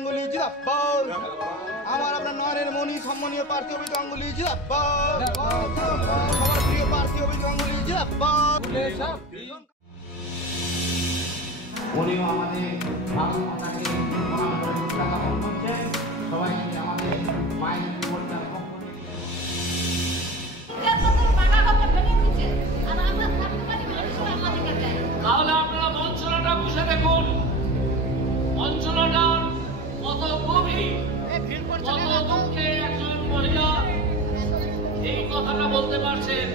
গাঙ্গুলি জিন্দাবাদ। আমার আপনার নয়নের মণি সম্মানীয় প্রার্থী অভিজিৎ গাঙ্গুলি জিন্দাবাদ। সবার প্রিয় প্রার্থী অভিজিৎ গাঙ্গুলি জিন্দাবাদ। উনিও আমাদের ভারত মাতাকে স্থাপন করছেন। সবাইকে আমাদের মায়ের পরিবার পক্ষ থেকে তাহলে আপনারা মঞ্চনাটা বসে দেখুন, মঞ্চনাটার কত গভীর, কত দুঃখে একজন মহিলা এই কথাটা বলতে পারছেন।